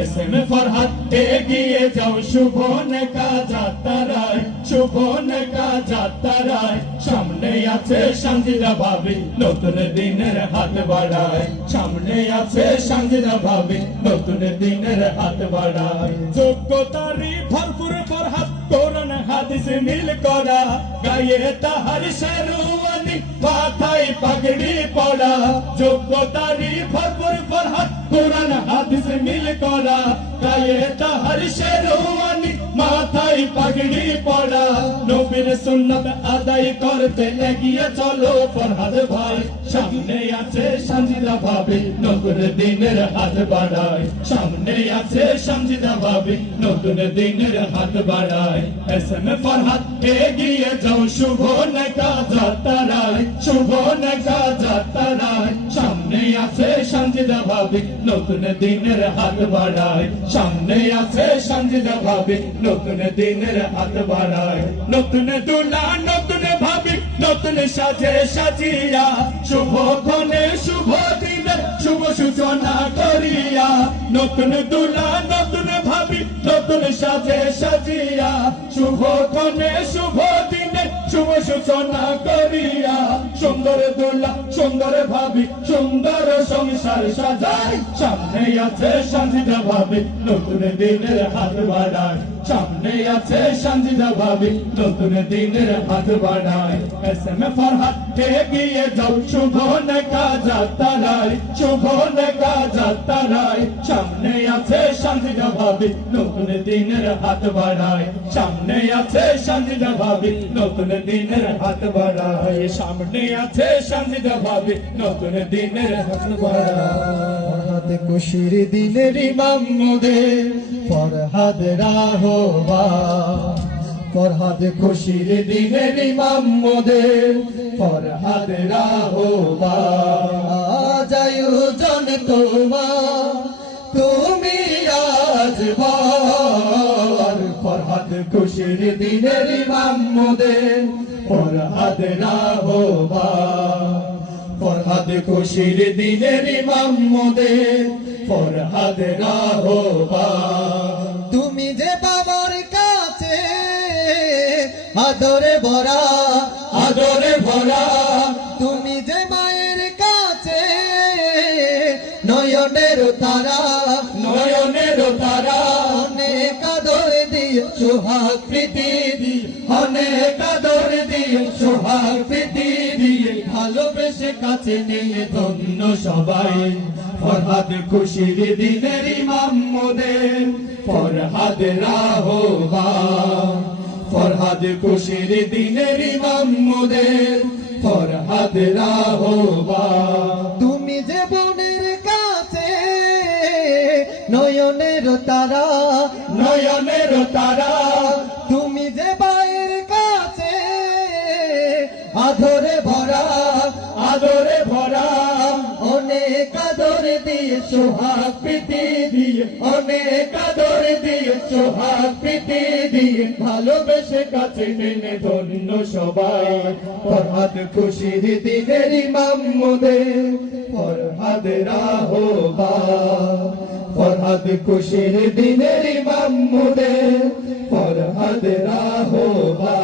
SM Farhad এগিয়ে যাও শুভন যাত্রায়, শুভন যাত্রায়। সামনে আছে সানজিদা ভাবি নতুন দিনের হাত বাড়ায়, সামনে আছে সানজিদা ভাবি নতুন দিনের হাত বাড়ায়। যোগ্যতারই ভরপুর ফরহাদ কোরআন হাদিস মিল করা, গায়ে তাহার শেরওয়ানি মাথায় পাগড়ি পড়া। যোগ্যতারই ভরপুর ফরহাদ কোরআন হাদিস মিল করা, গায়ে তাহার শেরওয়ানি মাথায় পাগড়ি পড়া। নবীর সুন্নাত আদায় করতে এগিয়ে চলো ফরহাদ ভাই, সামনে আছে সানজিদা ভাবি নতুন দিনের হাত বাড়ায়, সামনে আছে সানজিদা ভাবি নতুন দিনের হাত বাড়ায়। এসএম ফরহাদ এগিয়ে যাও শুভন যাত্রায়, শুভন যাত্রায়। সামনে আছে সানজিদা ভাবি নতুন দিনের হাত বাড়ায়, সামনে আছে সানজিদা ভাবি নতুন দিনের হাত বাড়ায়। নতুন দুলা নতুন ভাবি নতুন সাজে সাজিয়া, শুভ ক্ষণে শুভ দিনে শুভ সূচনা করিয়া। নতুন দুলা নতুন ভাবি নতুন সাজে সাজিয়া, শুভ ক্ষণে শুভ দিনে শুভ সূচনা করিয়া। সুন্দর দুলা সুন্দর ভাবি সুন্দর সংসার সাজায়, সামনে আছে সানজিদা ভাবি নতুন দিনের হাত বাড়ায়, সামনে আছে সানজিদা ভাবি নতুন দিনের হাত বাড়ায়। এসএম ফরহাদ এগিয়ে যাও শুভন যাত্রায়, শুভন যাত্রায়। সামনে আছে সানজিদা ভাবি নতুন দিনের হাত বাড়ায়, সামনে আছে সানজিদা ভাবি নতুন দিনের হাত বাড়ায়, সামনে আছে সানজিদা ভাবি নতুন দিনের হাত বাড়ায়। খুশির দিনের ইমাম মোদের ফরহাদ রাহবা, ফরহাদ খুশির দিনের ইমাম মোদের ফরহাদ রাহবা। আয়োজন তোমার তুমি আজ বার, ফরহাদ খুশির দিনের ইমাম মোদের ফরহাদ রাহবা, ফরহাদ খুশির দিনের ইমাম মোদের ফরহাদ রাহবা। তুমি যে বাবার কাছে আদরে ভরা, আদরে ভরা। তুমি যে মায়ের কাছে নয়নের তারা, নয়নের তারা। অনেক আদর দিয়ে সোহাগ প্রীতি দিয়ে, অনেক আদর দিয়ে সোহাগ প্রীতি দিয়ে। ভালোবেসে কাছে নিয়ে ধন্য সবাই, ফরহাদ খুশির দিনের ইমাম মোদের ফরহাদ রাহবা, ফরহাদ খুশির দিনের ইমাম মোদের ফরহাদ রাহবা। তুমি যে বোনের কাছে নয়নের তারা, নয়নের তারা। তুমি যে ভাইয়ের কাছে আদরে ভরা, আদরে ভরা। অনেক আদর দিয়ে সোহাগ প্রীতি দিয়ে, অনেক আদর দিয়ে সোহাগ প্রীতি দিয়ে। ভালোবেসে কাছে টেনে ধন্য সবাই, ফরহাদ খুশির দিনের ইমাম মোদের ফরহাদ রাহবা, ফরহাদ খুশির দিনের ইমাম মোদের ফরহাদ রাহবা।